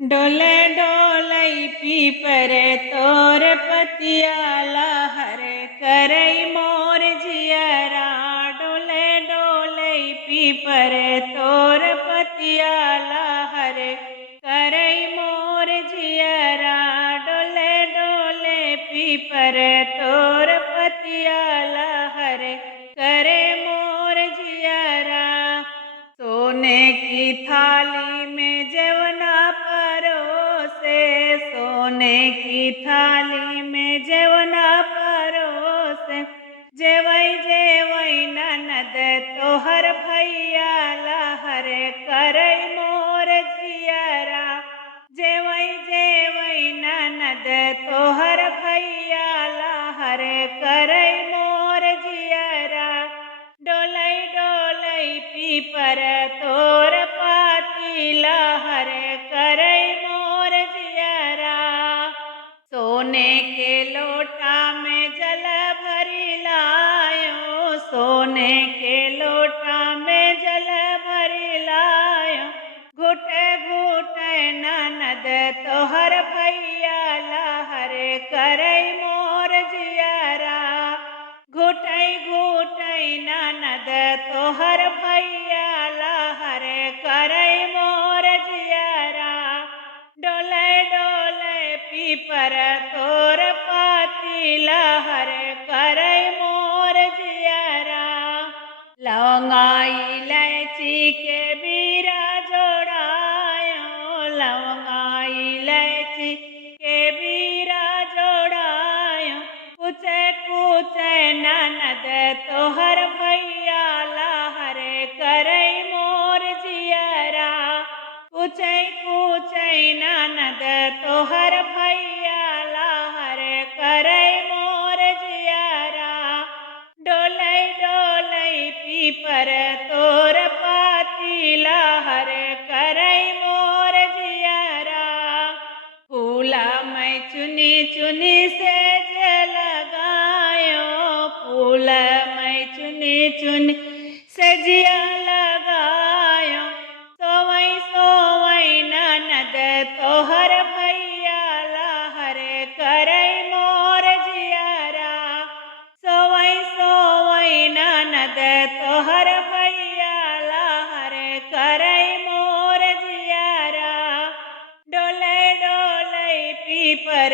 डोले डोलई पीपर तोर पतिया लहर करई मोर जियरा। डोले डोलई पीपर तोर पतिया लहर करई मोर जियरा। डोले डोले पीपर तोर पतिया लहर करे मोर जियरा। सोने की थाली में जेवना परोसे, सोने की थाली में जेवना परोसे। जेवई जेवई ननद तोहर भैया लहर करई मोर जियरा। जेवई जेवई ननद तोहर भैया लहर करई मोर जियरा। डोलई डोलई पीपर तोर पाती लहर करई मोर जियरा। सोने के लोटा में जल भरी लायो, सोने के लोटा में जल भरी लायो। घुटे घुटे ननद तोहर भैया लहर करई मोर जियरा। घुटई घुटई ननद तोहर भैया लहर करई मोर जियरा। डोले डोले पीपर तोर पाती लहर करई मोर जियरा। लवंगा इलायची के बीरा जोड़ायो, लवंगा इलायची के बीरा जोड़ायो। कुचे कुचे ननद तोहर भैया लहर करई मोर जियरा। कुचे कुचे ननद तोहर भैया लहर करई मोर जियरा। डोलई डोलई पीपर तोर पाती लहर करई मोर जियरा। फूला मैं चुनी चुनी से लगायो, फूल मैं चुनी चुनी से जिया लगायो। सोवई सोवई ननद तोहर भैया लहर करई मोर जियरा। सोवई सोवई ननद तोहर भैया लहर करई मोर जियरा। डोले डोलई पीपर